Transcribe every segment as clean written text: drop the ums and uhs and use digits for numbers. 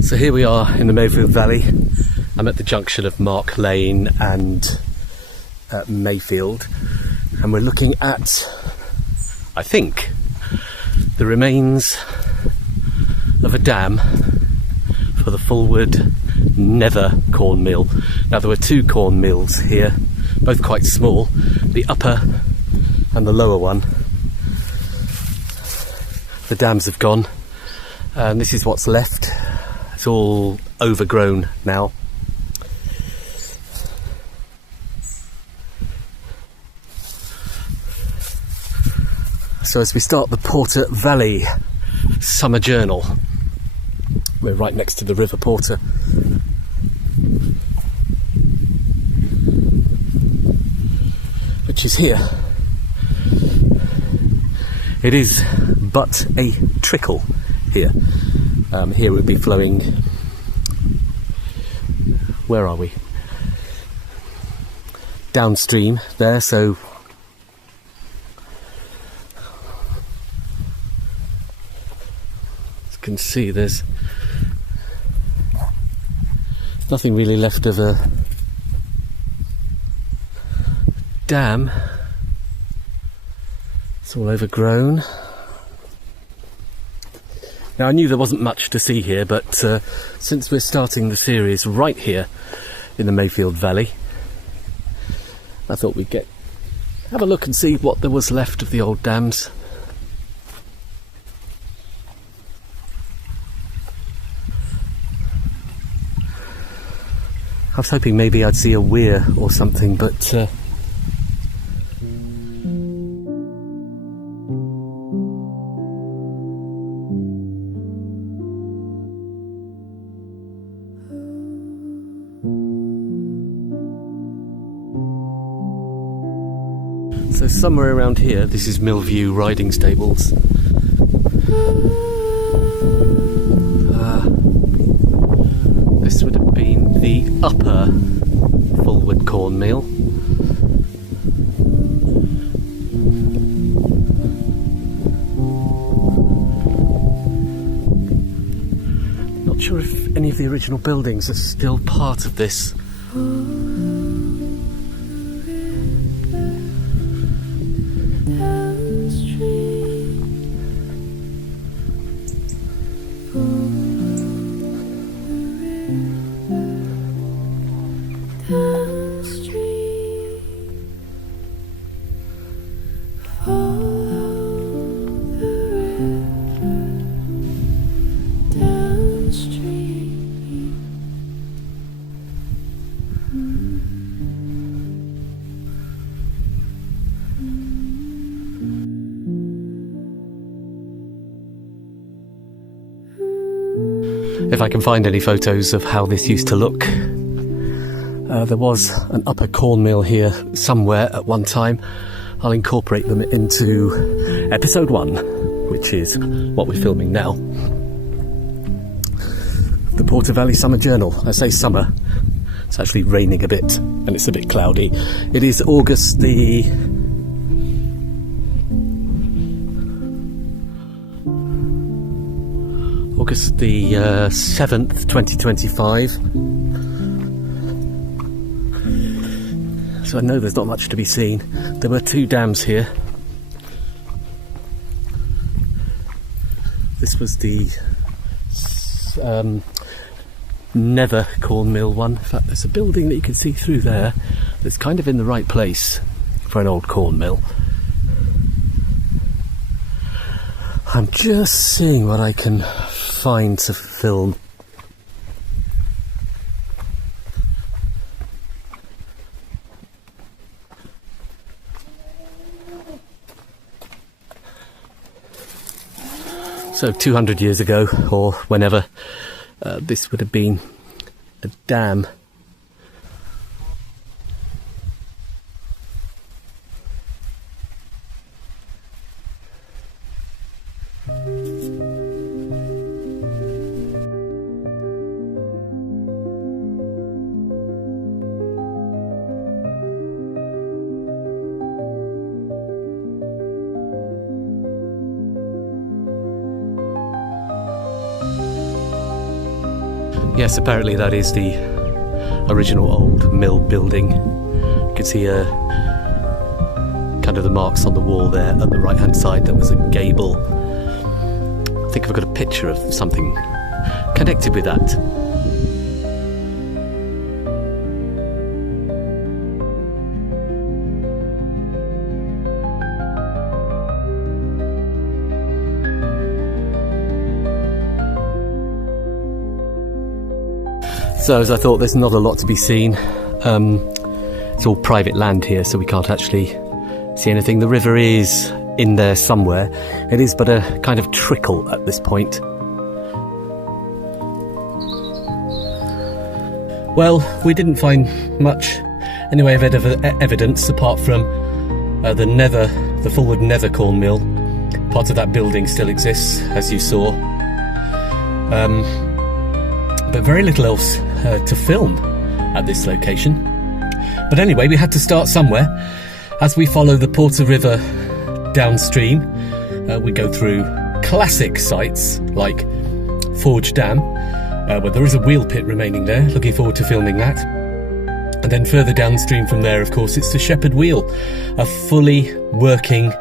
So here we are in the Mayfield Valley. I'm at the junction of Mark Lane and Mayfield, and we're looking at, I think, the remains of a dam for the Fulwood Nether corn mill. Now there were two corn mills here, both quite small, the upper and the lower one. The dams have gone, and this is what's left. It's all overgrown now. So as we start the Porter Valley summer journal, we're right next to the River Porter. Which is here. It is but a trickle here. Here it would be flowing. Where are we? Downstream there, so as you can see, there's nothing really left of a dam. It's all overgrown. Now I knew there wasn't much to see here, but since we're starting the series right here in the Mayfield Valley, I thought we'd have a look and see what there was left of the old dams. I was hoping maybe I'd see a weir or something, but so somewhere around here, this is Millview Riding Stables. This would have been the upper Fulwood corn mill. Not sure if any of the original buildings are still part of this. If I can find any photos of how this used to look, There was an upper corn mill here somewhere at one time. I'll incorporate them into episode 1, which is what we're filming now. The Porter Valley Summer Journal. I say summer, it's actually raining a bit and it's a bit cloudy. It is August the 7th, 2025. So I know there's not much to be seen. There were 2 dams here. This was the Never corn mill one. In fact, there's a building that you can see through there that's kind of in the right place for an old corn mill. I'm just seeing what I can find to film. So 200 years ago, or whenever, this would have been a dam. Yes, apparently that is the original old mill building. You can see kind of the marks on the wall there at the right hand side. That was a gable. I think I've got a picture of something connected with that. So as I thought, there's not a lot to be seen. It's all private land here, so we can't actually see anything. The river is in there somewhere. It is but a kind of trickle at this point. Well, we didn't find much anyway of evidence apart from the Fulwood Nether corn mill. Part of that building still exists, as you saw. But very little else to film at this location. But anyway, we had to start somewhere. As we follow the Porter River downstream, we go through classic sites like Forge Dam, where there is a wheel pit remaining there. Looking forward to filming that. And then further downstream from there, of course, it's the Shepherd Wheel, a fully working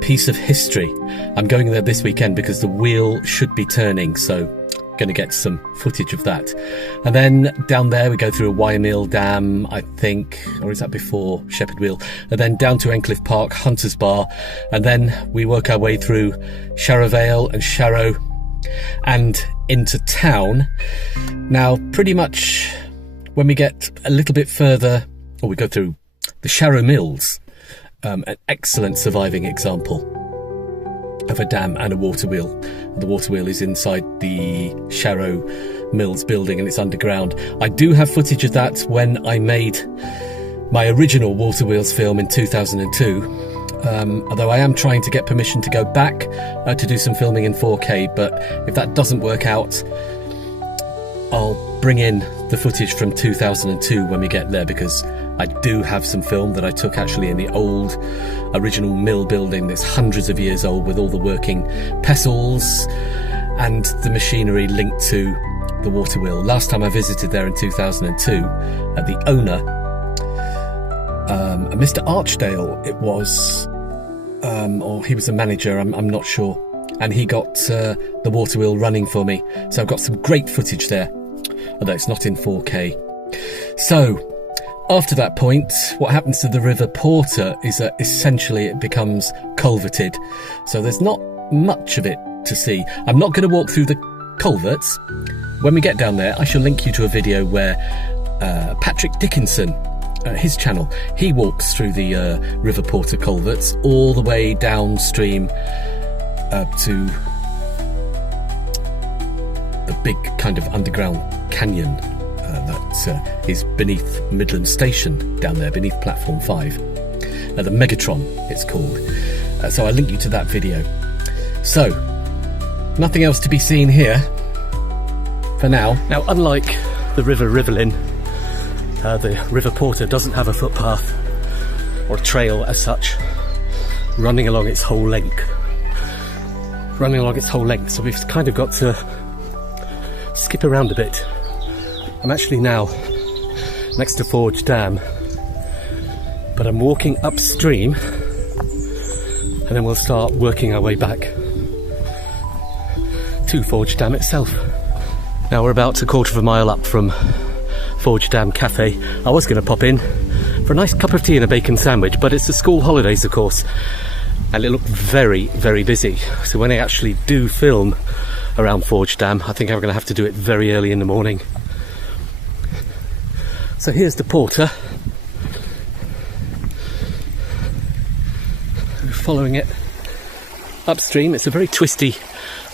piece of history. I'm going there this weekend because the wheel should be turning, so going to get some footage of that. And then down there we go through a Wymill Dam, I think, or is that before Shepherd Wheel? And then down to Endcliffe Park, Hunter's Bar, and then we work our way through Sharrow Vale and Sharrow and into town. Now, pretty much when we get a little bit further, or we go through the Sharrow Mills, an excellent surviving example of a dam and a water wheel. The water wheel is inside the Sharrow Mills building and it's underground. I do have footage of that when I made my original water wheels film in 2002. Although I am trying to get permission to go back to do some filming in 4K, but if that doesn't work out, I'll bring in the footage from 2002 when we get there, because I do have some film that I took actually in the old original mill building that's hundreds of years old, with all the working pestles and the machinery linked to the water wheel. Last time I visited there in 2002, the owner, Mr. Archdale it was, or he was a manager, I'm not sure, and he got the water wheel running for me, so I've got some great footage there, although it's not in 4K. So after that point, what happens to the River Porter is that essentially it becomes culverted. So there's not much of it to see. I'm not going to walk through the culverts. When we get down there, I shall link you to a video where Patrick Dickinson, his channel, he walks through the River Porter culverts all the way downstream to the big kind of underground canyon that is beneath Midland Station down there, beneath platform 5. The Megatron it's called. So I'll link you to that video. So, nothing else to be seen here for now. Now, unlike the River Rivelin, the River Porter doesn't have a footpath or a trail as such running along its whole length. So we've kind of got to skip around a bit. I'm actually now next to Forge Dam, but I'm walking upstream and then we'll start working our way back to Forge Dam itself. Now we're about a quarter of a mile up from Forge Dam Cafe. I was going to pop in for a nice cup of tea and a bacon sandwich, but it's the school holidays, of course, and it looked very, very busy. So when I actually do film around Forge Dam, I think I'm going to have to do it very early in the morning. So here's the Porter. Following it upstream. It's a very twisty,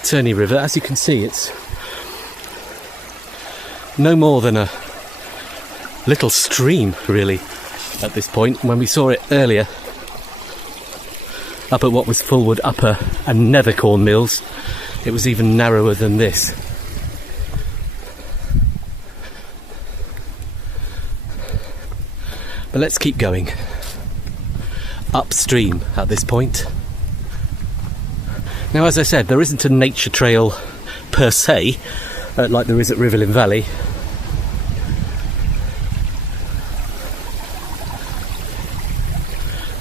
turny river. As you can see, it's no more than a little stream, really, at this point. When we saw it earlier up at what was Fulwood Upper and Nethercorn Mills, it was even narrower than this. But let's keep going upstream at this point. Now, as I said, there isn't a nature trail per se like there is at Rivelin Valley.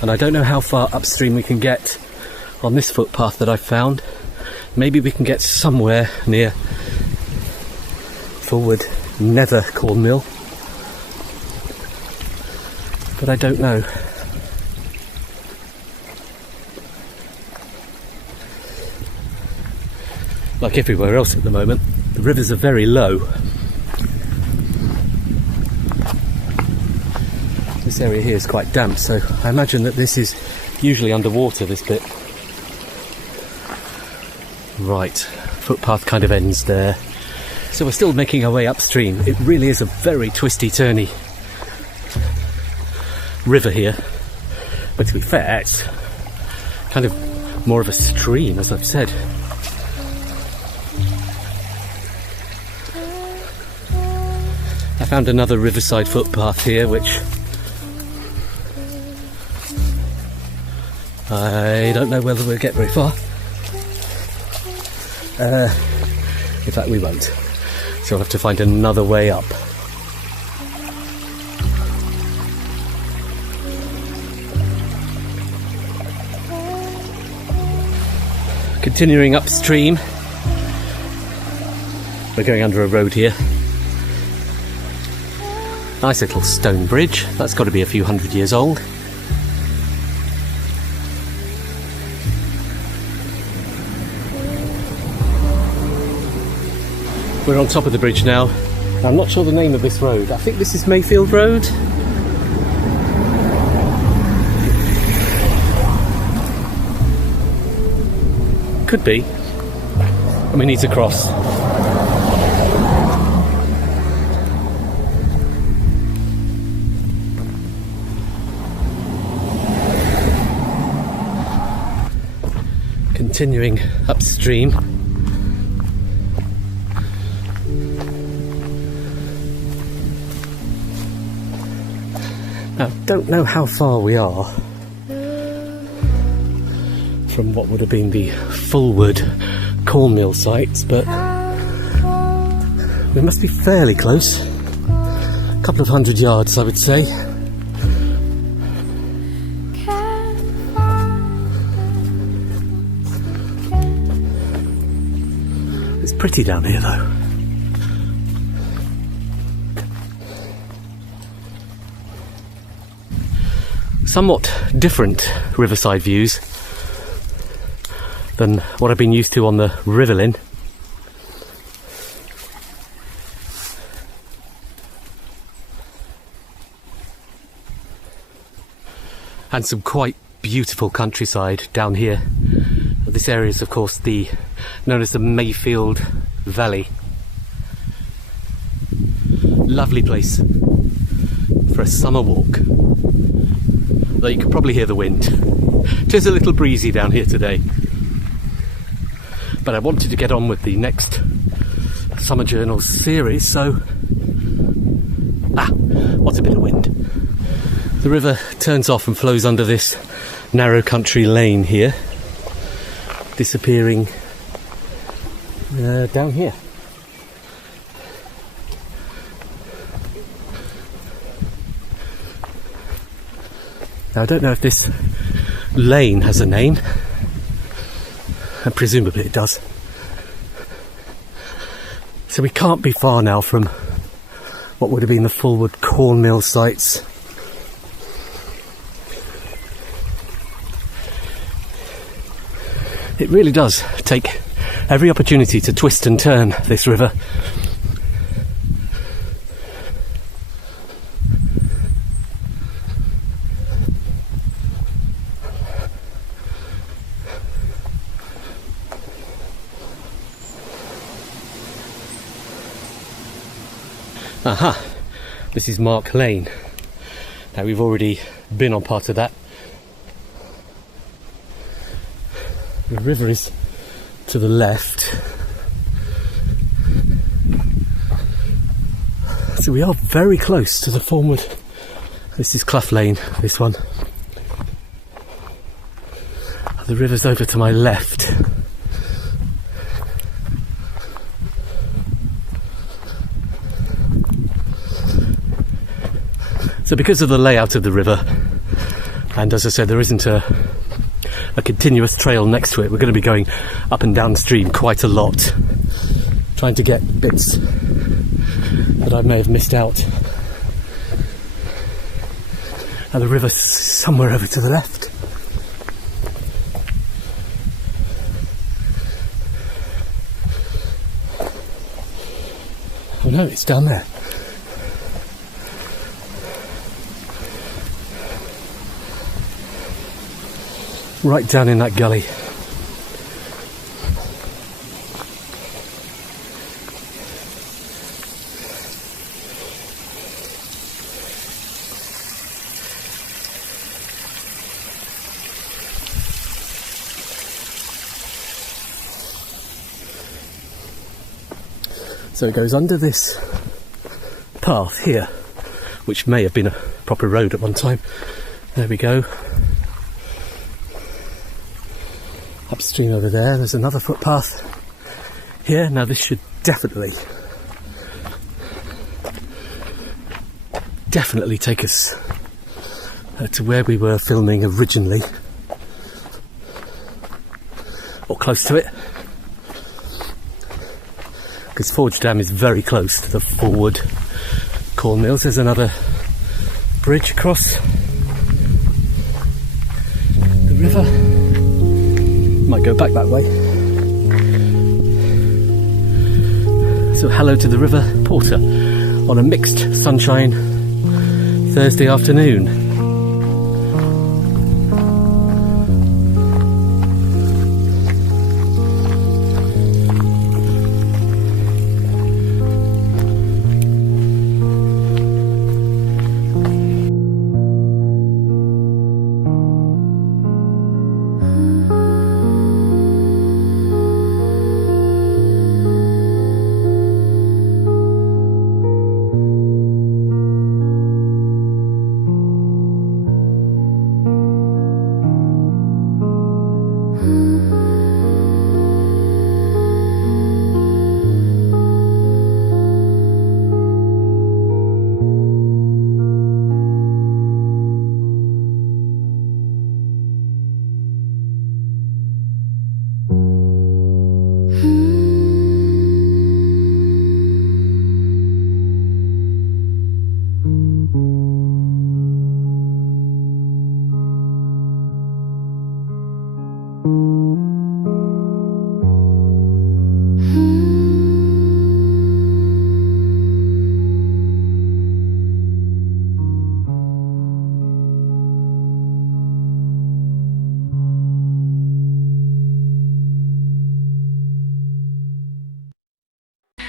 And I don't know how far upstream we can get on this footpath that I've found. Maybe we can get somewhere near Fulwood Nethercorn Mill, but I don't know. Like everywhere else at the moment, the rivers are very low. This area here is quite damp, so I imagine that this is usually underwater, this bit. Right, footpath kind of ends there. So we're still making our way upstream. It really is a very twisty, turny river here. But to be fair, it's kind of more of a stream, as I've said. I found another riverside footpath here, which I don't know whether we'll get very far. In fact, we won't. So we'll have to find another way up. Continuing upstream, we're going under a road here. Nice little stone bridge. That's got to be a few hundred years old. We're on top of the bridge now. I'm not sure the name of this road. I think this is Mayfield Road. Could be. And we need to cross. Continuing upstream. Now, don't know how far we are from what would have been the Fulwood cornmeal sites, but we must be fairly close. A couple of 100 yards, I would say. It's pretty down here, though. Somewhat different riverside views than what I've been used to on the Rivelin. And some quite beautiful countryside down here. This area is, of course, known as the Mayfield Valley. Lovely place for a summer walk. Though you can probably hear the wind. It is a little breezy down here today. But I wanted to get on with the next Summer Journals series, so... what's a bit of wind? The river turns off and flows under this narrow country lane here, disappearing down here. Now I don't know if this lane has a name, and presumably it does. So we can't be far now from what would have been the Fulwood corn mill sites. It really does take every opportunity to twist and turn this river. Aha, this is Mark Lane. Now we've already been on part of that. The river is to the left. So we are very close to the Fulwood. This is Clough Lane, this one. The river's over to my left. So because of the layout of the river, and as I said, there isn't a continuous trail next to it, we're going to be going up and downstream quite a lot, trying to get bits that I may have missed out. And the river's somewhere over to the left. Oh no, it's down there. Right down in that gully. So it goes under this path here, which may have been a proper road at one time. There we go. Upstream over there's another footpath here. Now this should definitely take us to where we were filming originally, or close to it, because Forge Dam is very close to the Fulwood corn mills. There's another bridge across the river. Might go back that way. So hello to the River Porter on a mixed sunshine Thursday afternoon.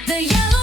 The yellow